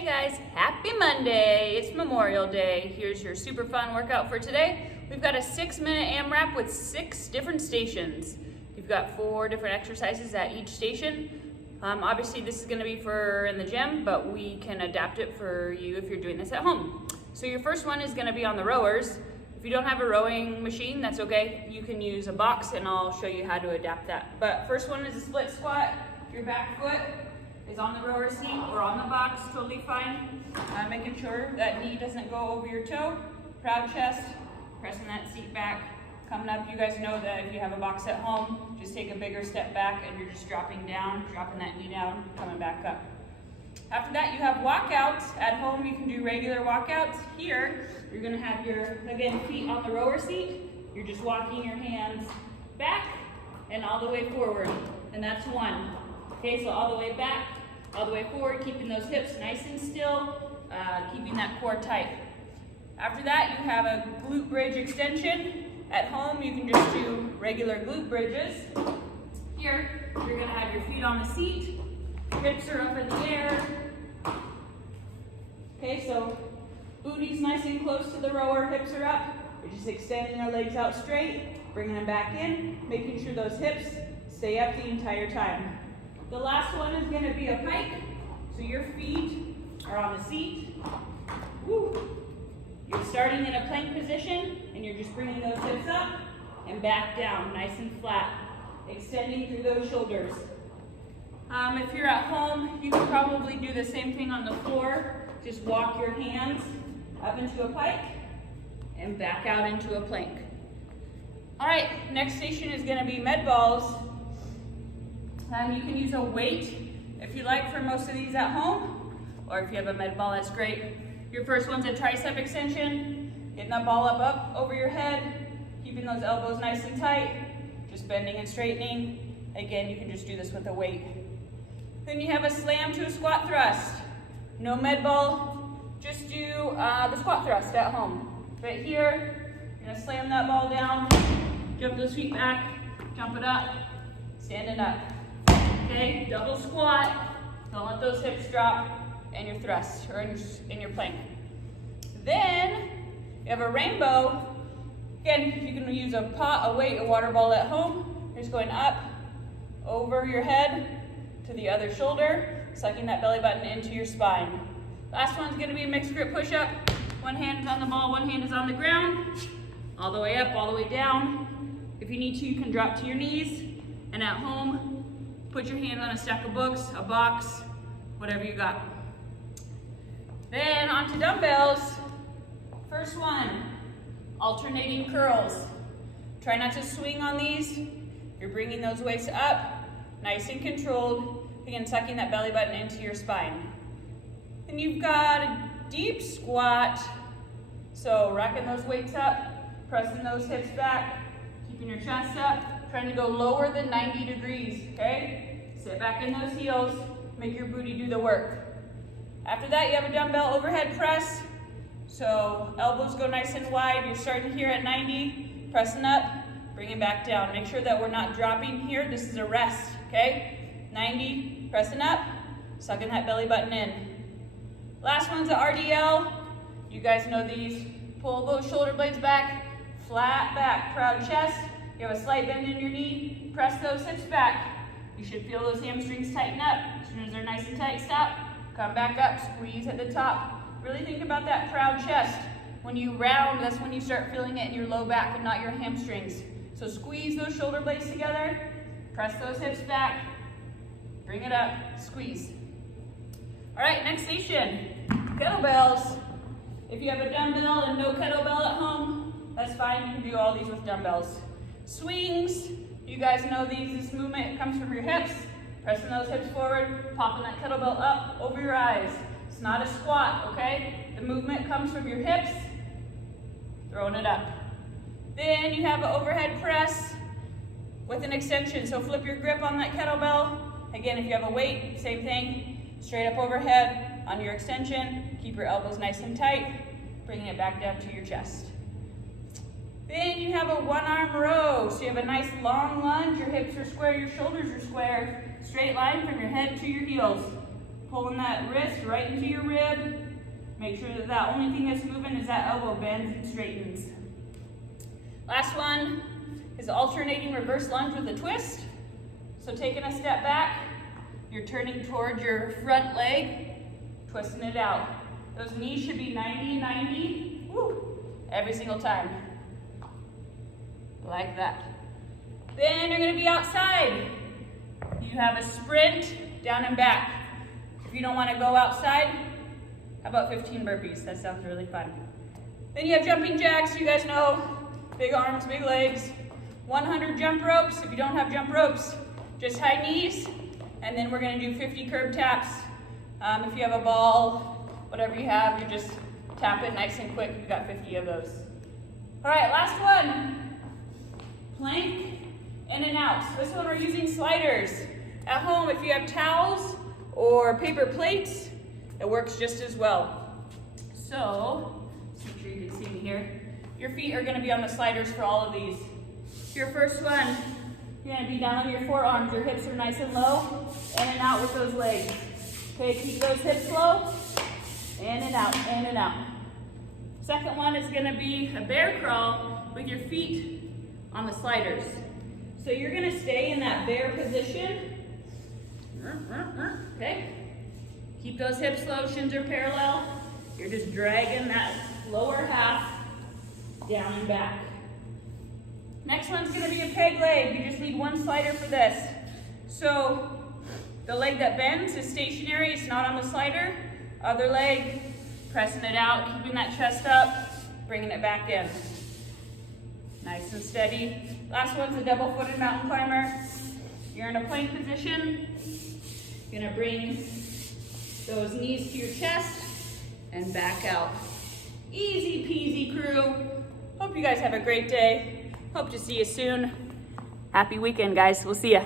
Hey guys, happy Monday. It's Memorial Day. Here's your super fun workout for today. We've got a 6-minute AMRAP with 6 different stations. You've got 4 different exercises at each station. Obviously this is going to be for in the gym, but we can adapt it for you if you're doing this at home. So your first one is going to be on the rowers. If you don't have a rowing machine, that's okay. You can use a box and I'll show you how to adapt that. But first one is a split squat. Your back foot is on the rower seat or on the box, totally fine. Making sure that knee doesn't go over your toe. Proud chest, pressing that seat back. Coming up, you guys know that if you have a box at home, just take a bigger step back and you're just dropping down, dropping that knee down, coming back up. After that, you have walkouts. At home, you can do regular walkouts. Here, you're gonna have your, again, feet on the rower seat. You're just walking your hands back and all the way forward, and that's 1. Okay, so all the way back, all the way forward, keeping those hips nice and still, keeping that core tight. After that, you have a glute bridge extension. At home, you can just do regular glute bridges. Here, you're gonna have your feet on the seat, hips are up in the air. Okay, so booty's nice and close to the rower, hips are up. You're just extending our legs out straight, bringing them back in, making sure those hips stay up the entire time. The last one is going to be a pike. So your feet are on the seat. Woo. You're starting in a plank position and you're just bringing those hips up and back down, nice and flat, extending through those shoulders. If you're at home, you can probably do the same thing on the floor. Just walk your hands up into a pike and back out into a plank. All right, next station is going to be med balls. You can use a weight if you like for most of these at home, or if you have a med ball, that's great. Your first one's a tricep extension, getting that ball up over your head, keeping those elbows nice and tight, just bending and straightening. Again, you can just do this with a weight. Then you have a slam to a squat thrust. No med ball, just do the squat thrust at home. Right here, you're gonna slam that ball down, jump those feet back, jump it up, standing up. Okay, double squat, don't let those hips drop, and your thrust, or in your plank. Then, you have a rainbow. Again, you can use a pot, a weight, a water ball at home. You're just going up, over your head, to the other shoulder, sucking that belly button into your spine. Last one's gonna be a mixed grip push-up. One hand is on the ball, one hand is on the ground. All the way up, all the way down. If you need to, you can drop to your knees. And at home, put your hand on a stack of books, a box, whatever you got. Then onto dumbbells. First one, alternating curls. Try not to swing on these. You're bringing those weights up, nice and controlled. Again, sucking that belly button into your spine. Then you've got a deep squat. So racking those weights up, pressing those hips back, keeping your chest up. Trying to go lower than 90 degrees, okay? Sit back in those heels, make your booty do the work. After that, you have a dumbbell overhead press. So elbows go nice and wide. You're starting here at 90, pressing up, bringing back down. Make sure that we're not dropping here. This is a rest, okay? 90, pressing up, sucking that belly button in. Last one's a RDL. You guys know these. Pull those shoulder blades back, flat back, proud chest. You have a slight bend in your knee, press those hips back. You should feel those hamstrings tighten up. As soon as they're nice and tight, stop. Come back up, squeeze at the top. Really think about that proud chest. When you round, that's when you start feeling it in your low back and not your hamstrings. So squeeze those shoulder blades together, press those hips back, bring it up, squeeze. All right, next station, kettlebells. If you have a dumbbell and no kettlebell at home, that's fine, you can do all these with dumbbells. Swings, you guys know these. This movement comes from your hips, pressing those hips forward, popping that kettlebell up over your eyes. It's not a squat, okay? The movement comes from your hips, throwing it up. Then you have an overhead press with an extension. So flip your grip on that kettlebell. Again, if you have a weight, same thing. Straight up overhead on your extension. Keep your elbows nice and tight, bringing it back down to your chest. Then you have a one-arm row. So you have a nice long lunge. Your hips are square, your shoulders are square. Straight line from your head to your heels. pulling that wrist right into your rib. Make sure that that only thing that's moving is that elbow bends and straightens. Last one is alternating reverse lunge with a twist. So taking a step back, you're turning towards your front leg, twisting it out. Those knees should be 90-90, every single time. Like that. Then you're gonna be outside. You have a sprint down and back. If you don't wanna go outside, how about 15 burpees? That sounds really fun. Then you have jumping jacks, you guys know, big arms, big legs. 100 jump ropes. If you don't have jump ropes, just high knees. And then we're gonna do 50 curb taps. If you have a ball, whatever you have, you just tap it nice and quick. You've got 50 of those. All right, last one. Plank, in and out. So this one we're using sliders. At home, if you have towels or paper plates, it works just as well. So, let's make sure you can see me here. Your feet are gonna be on the sliders for all of these. Your first one, you're gonna be down on your forearms. Your hips are nice and low, in and out with those legs. Okay, keep those hips low, in and out, in and out. Second one is gonna be a bear crawl with your feet on the sliders. So you're gonna stay in that bear position. Okay? Keep those hips low, shins are parallel. You're just dragging that lower half down and back. Next one's gonna be a peg leg. You just need one slider for this. So the leg that bends is stationary, it's not on the slider. Other leg, pressing it out, keeping that chest up, bringing it back in. Nice and steady. Last one's a double-footed mountain climber. You're in a plank position. You're gonna bring those knees to your chest and back out. Easy peasy, crew. Hope you guys have a great day. Hope to see you soon. Happy weekend, guys. We'll see ya.